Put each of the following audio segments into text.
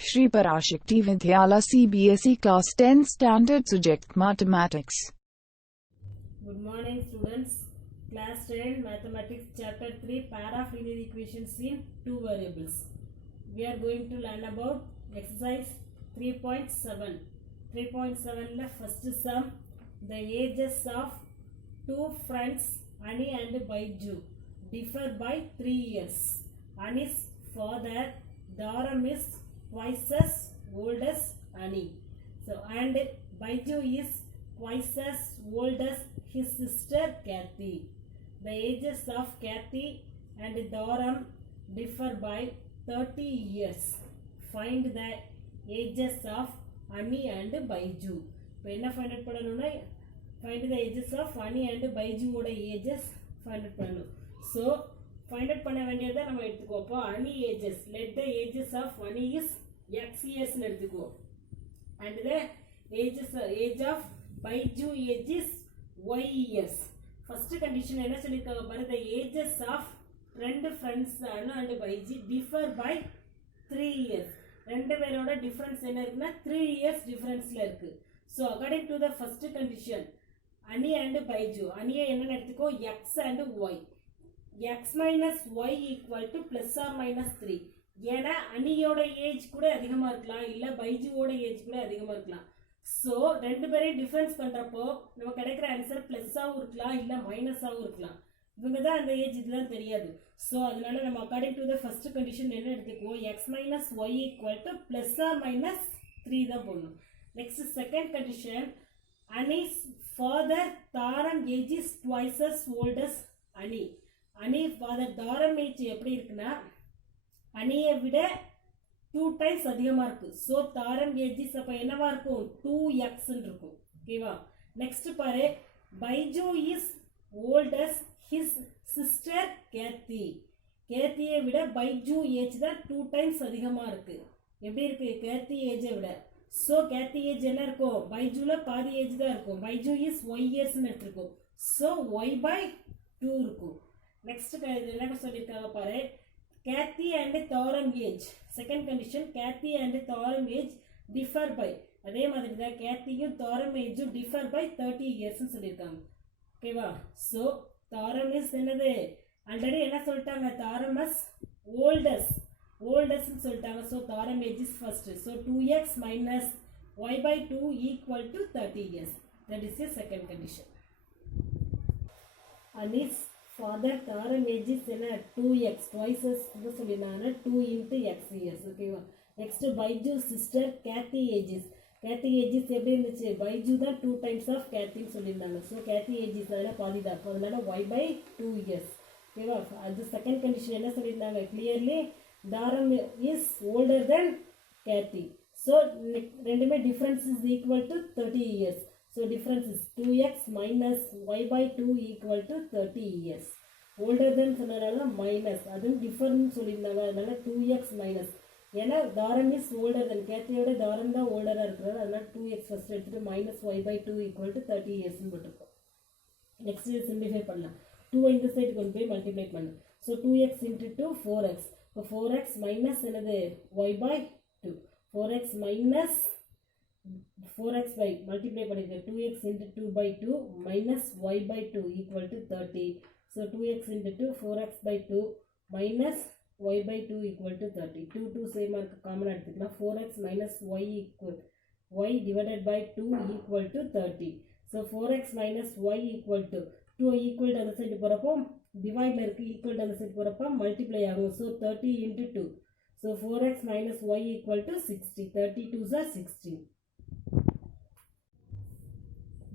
Shri Parashakti Vidyala CBSE Class 10 Standard Subject Mathematics. Good morning students. Class 10 Mathematics Chapter 3 Pair of linear equations in two variables. We are going to learn about exercise 3.7. 3.7 la first sum. The ages of two friends Ani and Baiju differ by 3 years. Ani's father Dharam is twice as old as Ani. So and Baiju is twice as old as his sister Kathy. The ages of Kathy and Dharam differ by 30 years. Find the ages of Ani and Baiju. இப்போ என்ன find out பண்ணனும்னா find the ages of Ani and Baiju ஓட ages find out பண்ணனும். So find out பண்ண வேண்டியதை நம்ம எடுத்துக்குவோம். அப்போ Ani ages, let the ages of Ani is x years னு எடுத்துக்குவோம். And the age of Baiju age is y years. First condition என்ன சொல்லிருக்காங்க பாரு, the ages of ரெண்டு friends Anu and Baiju differ by 3 years. ரெண்டு பேரோட difference என்ன இருக்குன்னா 3 years differenceல இருக்கு. So according to the first condition Ani and Baiju, Aniயை என்ன எடுத்துக்கோ x and y. x minus y equal to plus or minus 3. ஏன்னா அனியோட age கூட அதிகமா இருக்கலாம், இல்ல பைஜுவோட ஏஜ் கூட அதிகமா இருக்கலாம். சோ ரெண்டு பேரையும் டிஃபரன்ஸ் பண்றப்போ நம்ம கிடைக்கிற ஆன்சர் பிளஸ்ஸாவும் இருக்கலாம், இல்ல மைனஸாவும் இருக்கலாம். இவங்க தான் அந்த ஏஜ் இதெல்லாம் தெரியாது. சோ அதனால நம்ம according to the first condition என்ன எடுத்துக்குவோம், x minus y equal to plus or minus 3 தான் போடணும். Next second condition, Ani's father Dharam age is twice as old as Ani. Ani father Dharam age எப்படி இருக்குன்னா அனியை விட 2 times அதிகமா இருக்கு. So தாரம் ஏஜ் அப்ப என்னவா இருக்கும் 2x ன்னு இருக்கும். ஓகேவா? நெக்ஸ்ட் பாரு, Baiju is old as his sister Kathy. கேத்தியை விட பைஜு ஏஜ் தான் 2 times அதிகமா இருக்கு. எப்படி இருக்கு கேத்தி ஏஜை விட? சோ கேத்தி ஏஜ் என்ன இருக்கும், பைஜுல பாதி ஏஜ் தான் இருக்கும். பைஜு இஸ் y years ன்னு எடுத்துருக்கோம். சோ y by 2 இருக்கும். நெக்ஸ்ட் என்ன சொல்லிருக்காங்க பாரு, Kathy and Dharam age. Second condition, Kathy and Dharam age differ by. அதே மாதிரி தான் Kathyயும் Dharam age differ by 30 years ன்னு சொல்லிருக்காங்க. ஓகேவா? சோ Dharam is என்னது, ஆல்ரெடி என்ன சொல்லிட்டாங்க, Dharam is oldest ன்னு சொல்லிட்டாங்க. So Dharam age is first. So 2x minus y by 2 equal to 30 years. That is the second condition. Ani's father Dharam age is 2x, twice as சொல்லிருந்தாங்க 2 into x years. ஓகேவா? Next Baiju sister Kathy ages. Kathy ages எப்படி இருந்துச்சு, பைஜு தான் 2 times of Kathy சொல்லிருந்தாங்க. So Kathy ages அதனால பாதி தான், அதனால y by 2 years. ஓகேவா? அது செகண்ட் கண்டிஷன் என்ன சொல்லிருந்தாங்க, clearly Dharam is older than Kathy. So ரெண்டுமே difference is equal to 30 years. So difference is 2x minus y by 2 equal to 30 years. Older than சொன்னதால minus, அதுவும் different சொல்லியிருந்தாங்க, அதனால 2x minus. ஏன்னா Dharam is older than கேத்தியோட Dharam தான் ஓல்டரா இருக்கிறது, அதனால 2x first எடுத்துட்டு minus y by 2 equal to 30 years போட்டிருக்கோம். Next simplify பண்ணலாம். 2 இந்த சைடு கொண்டு போய் மல்டிப்ளை பண்ணு. So 2x into 2 4x. இப்போ 4x minus என்னது y by 2. 4x minus 4x by multiply பண்ணிருக்கேன் 2x into 2 by 2 minus y by 2 equal to 30. So 2x into 2 4x by 2 minus y by 2 equal to 30. 2 same mark common எடுத்துக்கலாம். 4x minus y equal y divided by 2 equal to 30. So 4x minus y equal to 2 equal to அந்த side போறப்போ டிவைட்ல இருக்கு, equal to அந்த side போறப்போ multiply ஆகும். So 30 into 2. So 4x minus y equal to 60. 32s are 60.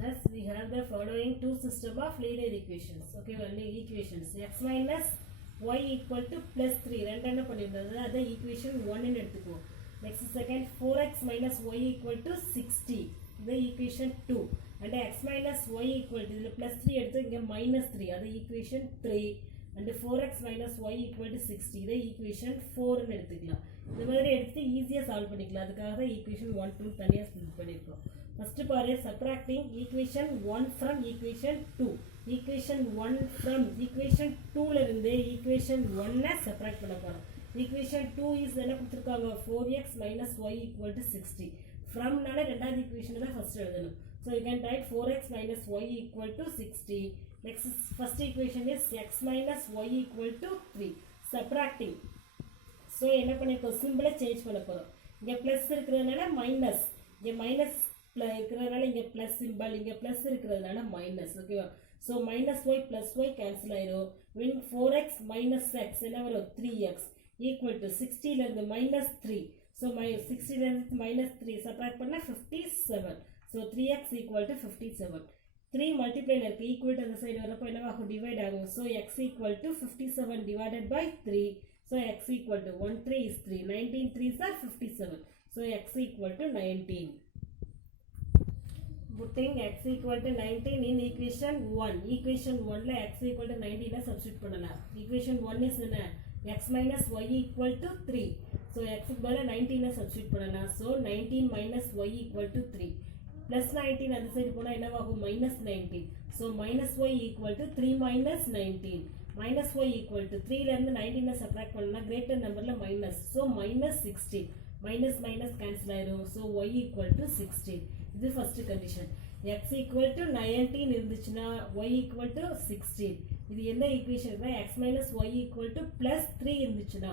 Thus we have the following two system of linear equations. Okay, only equations x minus y equal to plus 3. ரெண்டு என்ன பண்ணிருந்தது, அது equation 1 ன்னு எடுத்துக்குவோம். Next second 4x minus y equal to 60. இது equation 2. And x minus y equal to இதுல plus 3 எடுத்து இங்க minus 3. அது equation 3. And 4x minus y equal to 60. இது equation 4 ன்னு எடுத்துக்கலாம். இந்த மாதிரி எடுத்து ஈஸியா சால்வ் பண்ணிக்கலாம். அதுக்காக தான் equation 1 2 தனியா ஸ்ப்ளிட் பண்ணிருக்கோம். First பாரு, subtracting equation 1 from equation 2. Equation 1 from equation 2ல இருந்து equation 1 subtract பண்ண போறோம். equation 2 is என்ன கொடுத்திருக்காங்க 4x minus y equal to 60 from நால ரெண்டாவது equation தான் first எழுதணும் so you can write 4x minus y equal to 60 next first equation is x minus y equal to 3 subtracting so என்ன பண்ணிருக்கோம் சிம்பிளை சேஞ்ச் பண்ண போறோம் இங்க பிளஸ் இருக்குறதுனால மைனஸ் இங்க மைனஸ் இருக்கிறதுனால இங்க பிளஸ் சிம்பல் இங்க பிளஸ் இருக்கிறதுனால மைனஸ் ஓகேவா so minus y plus y cancel ஆயிரும் when 4x minus x என்ன வரும் 3x equal to 60 ல இருந்து minus 3 so 60 ல இருந்து minus 3 subtract பண்ணா 57 so 3x equal to 57 3 multiply ல இருக்கு equal to அந்த சைடு வரப்போ என்னவாகும் divide ஆகும் so x equal to 57 divided by 3 so x equal to 1 3 is 3 19 3s are 57 so x equal to 19 putting x equal to 19 in equation 1 equation 1 la x equal to 19 la substitute பண்ணலாம் equation 1 is என்ன x minus y equal to 3 so x க்கு பதிலா 19 la substitute பண்ணலாம் so 19 minus y equal to 3 plus 19 அந்த side போனா என்னவாகும் minus 19 so minus y equal to 3 minus 19 minus y equal to 3 ல இருந்து 19 ல subtract பண்ணா greater numberல minus so minus 16 minus minus cancel ஆயிரும் so y equal to 16 இது first condition x equal to 19 இருந்துச்சுனா y equal to 16 இது என்ன equation இருக்குனா x minus y equal to plus 3 இருந்துச்சுனா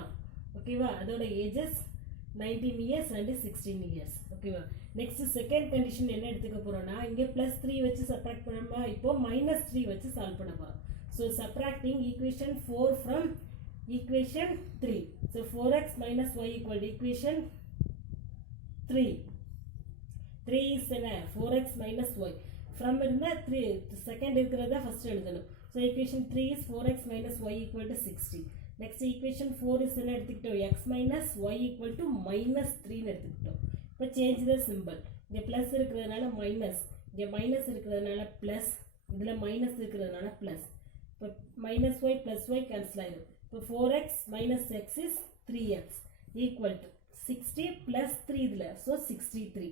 ஓகேவா அதோட ages 19 years and 16 years ஓகேவா next second condition என்ன எடுத்துக்க போறோம்னா இங்க plus 3 வச்சு subtract பண்ணோமா இப்போ minus 3 வச்சு solve பண்ண போறோம் so subtracting equation 4 from equation 3 so 4x minus y equal to equation 3 3 is என்ன 4x minus y from இருந்தா 3 second இருக்கிறதா first எழுதணும் so equation 3 is 4x minus y equal to 60 next equation 4 is என்ன எடுத்துக்கிட்டோம் x minus y equal to minus 3 னு எடுத்துக்கிட்டோம் இப்போ change the symbol இங்க plus இருக்கிறதுனால minus இங்க minus இருக்கிறதுனால plus இதுல minus இருக்கிறதுனால plus இப்போ minus y plus y cancel ஆயிடும் இப்போ 4x minus x is 3x equal to 60 plus 3 இதுல so 63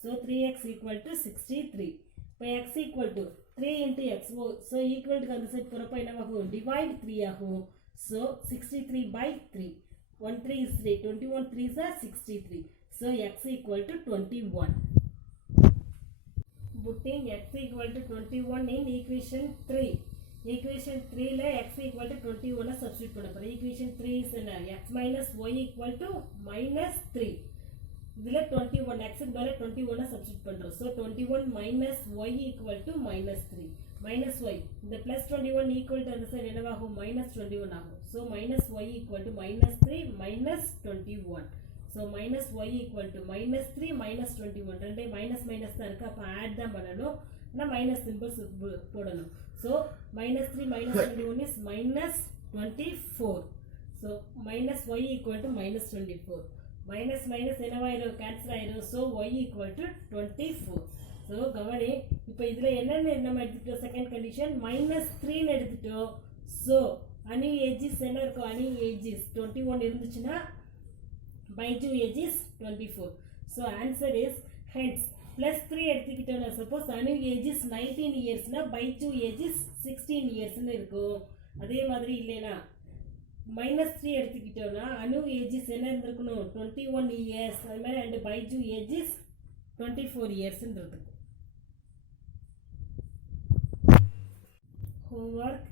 so 3x equal to 63 இப்போ x equal to 3 into x so equal to அந்த சைடு போறப்ப என்னவாகும் divide 3 ஆகும் so 63 by 3 1 3 is 3 21 3s are 63 so x equal to 21 putting x equal to 21 in equation 3 equation 3 ல x equal to 21 ல substitute பண்ண போறோம் equation 3 is என்ன x minus y equal to minus 3 இதுல 21 x க்கு பதிலா 21 ல substitute பண்றோம் so 21 minus y equal to minus 3 minus y இந்த plus 21 equal to அந்த சைடு என்னவாகும் minus 21 ஆகும் so minus y equal to minus 3 minus 21 so minus y equal to minus 3 minus 21 ரெண்டே minus minus தான் இருக்கு அப்ப add தான் பண்ணனும் நான் minus symbols போடணும் so minus 3 minus 21 is minus 24 so minus y equal to minus 24 minus minus என்னவாயிரும் cancel ஆயிரும் so y equal to 24 so கவனி இப்போ இதுல என்னன்னு நம்ம எடுத்துட்டோம் செகண்ட் கண்டிஷன் minus 3 னு எடுத்துட்டோம் so any ages என்ன இருக்கும் any ages 21 இருந்துச்சுனா by 2 ages 24 so answer is hence plus 3 எடுத்துக்கிட்டோம்னா suppose any ages 19 years னா by 2 ages 16 years னு இருக்கும் அதே மாதிரி இல்லனா minus 3 எடுத்துக்கிட்டோம்னா அனு ages என்ன இருந்திருக்கணும் 21 years அதே மாதிரி and by 2 ages 24 years னு இருக்கு homework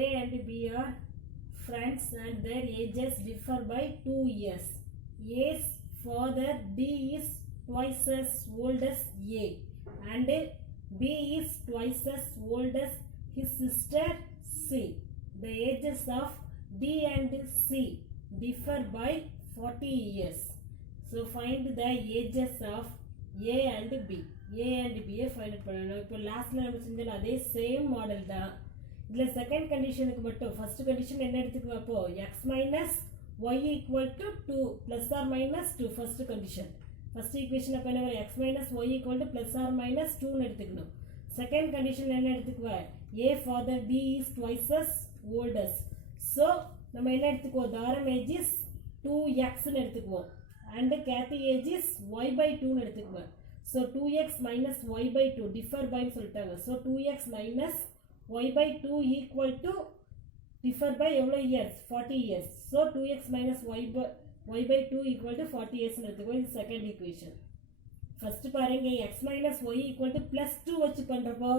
A and B are friends and their ages differ by 2 years A's father D is twice as old as A and B is twice as old as his sister C the ages of D and C differ by 40 years so find the ages of A and B A and B find it பண்ணனும் இப்போ லாஸ்ட்ல நம்ம செஞ்சோம் அதே same model தான் இதுல second கண்டிஷனுக்கு மட்டும் ஃபர்ஸ்ட் கண்டிஷன் என்ன எடுத்துக்குவா அப்போ x minus y equal to 2 plus or minus 2 first condition first equation அப்ப என்ன வரும் x minus y equal to plus or minus 2 னு எடுத்துக்கணும் செகண்ட் கண்டிஷன் என்ன எடுத்துக்குவா a father b is twice as old as so நம்ம என்ன எடுத்துக்குவோம் தாரம் age is 2x னு எடுத்துக்குவோம் and Kathy age is y by 2 னு எடுத்துக்குவோம் so 2x minus y by 2 differ by சொல்லிட்டாங்க so 2x minus y by 2 equal to differ by எவ்வளோ years 40 years. So 2x minus y by 2 equal to 40 years எடுத்துக்கோ. இது second equation. first பாருங்க x minus y equal to plus 2 வச்சு பண்றப்போ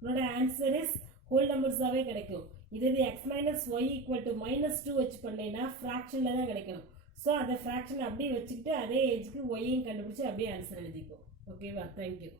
உன்னோட answer is whole numbers ஆவே கிடைக்கும். இது x minus y equal to minus 2 வச்சு பண்ணேன்னா fractionல தான் கிடைக்கணும். ஸோ அந்த fraction அப்படியே வச்சுக்கிட்டு அதே ஏஜுக்கு y கண்டுபிடிச்சு அப்படியே ஆன்சர் எழுதிக்கும். ஓகேவா? தேங்க்யூ.